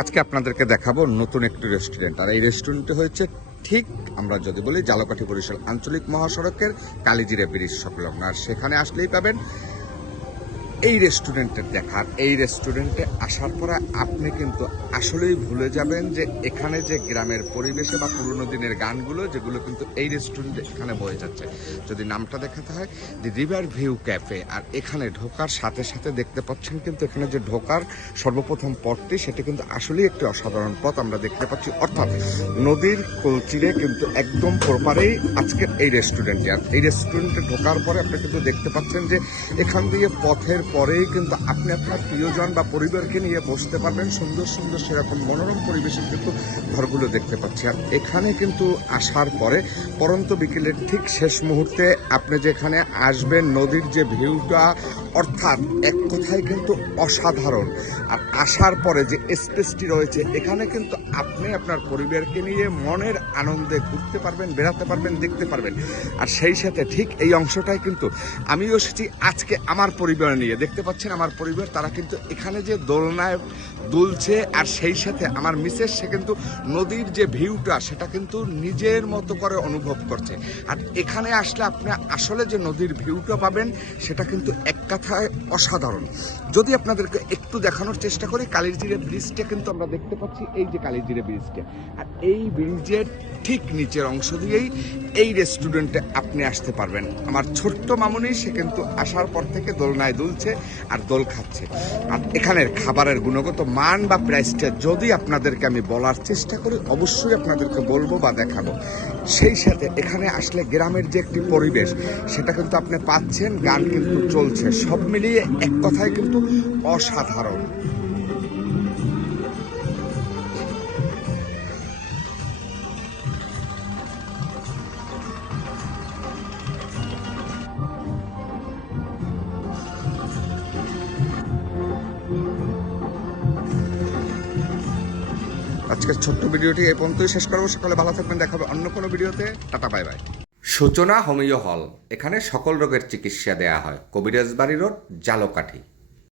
আজকে আপনাদেরকে দেখাবো নতুন একটি রেস্টুরেন্ট। আর এই রেস্টুরেন্টটি হচ্ছে ঠিক আমরা যদি বলি ঝালকাঠি বরিশাল আঞ্চলিক মহাসড়কের কালিজিরা ব্রিজ সংলগ্ন। আর সেখানে আসলেই পাবেন এই রেস্টুরেন্টের দেখার। এই রেস্টুরেন্টে আসার পরে আপনি কিন্তু আসলেই ভুলে যাবেন যে এখানে যে গ্রামের পরিবেশে বা পুরোনো দিনের গানগুলো যেগুলো কিন্তু এই রেস্টুরেন্টে এখানে বয়ে যাচ্ছে। যদি নামটা দেখাতে হয় দি রিভার ভিউ ক্যাফে। আর এখানে ঢোকার সাথে সাথে দেখতে পাচ্ছেন কিন্তু এখানে যে ঢোকার সর্বপ্রথম পথটি সেটা কিন্তু আসলেই একটি অসাধারণ পথ আমরা দেখতে পাচ্ছি। অর্থাৎ নদীর কোলচিরে কিন্তু একদম প্রপারেই আজকের এই রেস্টুরেন্টটি। আর এই রেস্টুরেন্টে ঢোকার পরে আপনি কিন্তু দেখতে পাচ্ছেন যে এখান দিয়ে পথের পরেই কিন্তু আপনি আপনার প্রিয়জন বা পরিবারকে নিয়ে বসতে পারবেন। সুন্দর সুন্দর সেরকম মনোরম পরিবেশে কিন্তু ঘরগুলো দেখতে পাচ্ছি। আর এখানে কিন্তু আসার পরে পরন্ত বিকেলের ঠিক শেষ মুহূর্তে আপনি যেখানে আসবেন নদীর যে ভিউটা, অর্থাৎ এক কথায় কিন্তু অসাধারণ। আর আসার পরে যে স্পেসটি রয়েছে এখানে কিন্তু আপনি আপনার পরিবারকে নিয়ে মনের আনন্দে ঘুরতে পারবেন, বেড়াতে পারবেন, দেখতে পারবেন। আর সেই সাথে ঠিক এই অংশটাই কিন্তু আমিও এসেছি আজকে আমার পরিবার নিয়ে। দেখতে পাচ্ছেন আমার পরিবার, তারা কিন্তু এখানে যে দোলনায় দুলছে। আর সেই সাথে আমার মিসেস সে কিন্তু নদীর যে ভিউটা সেটা কিন্তু নিজের মতো করে অনুভব করছে। আর এখানে আসলে আপনি আসলে যে নদীর ভিউটা পাবেন সেটা কিন্তু এক কথায় অসাধারণ। যদি আপনাদেরকে একটু দেখানোর চেষ্টা করি, কালিজিরা ব্রিজটা কিন্তু আমরা দেখতে পাচ্ছি, এই যে কালিজিরা ব্রিজটা। আর এই ব্রিজের ঠিক নিচের অংশ দিয়েই এই রেস্টুরেন্টে আপনি আসতে পারবেন। আমার ছোট্ট মামুনি সে কিন্তু আসার পর থেকে দোলনায় দুলছে আর দোল খাচ্ছে। আর এখানের খাবারের গুণগত মান বা প্রাইসটা যদি আপনাদেরকে আমি বলার চেষ্টা করি, অবশ্যই আপনাদেরকে বলবো বা দেখাবো। সেই সাথে এখানে আসলে গ্রামের যে একটি পরিবেশ সেটা কিন্তু আপনি পাচ্ছেন, গান কিন্তু চলছে, সব মিলিয়ে এক কথায় কিন্তু অসাধারণ। আজকের ছোট্ট ভিডিওটি এই পর্যন্তই শেষ করবো। সকলে ভালো থাকবেন, দেখাবে অন্য কোনো ভিডিওতে। Tata, bye bye. সূচনা হোমিও হল, এখানে সকল রোগের চিকিৎসা দেয়া হয়। কবিরাজ বাড়ি রোড, ঝালকাঠি।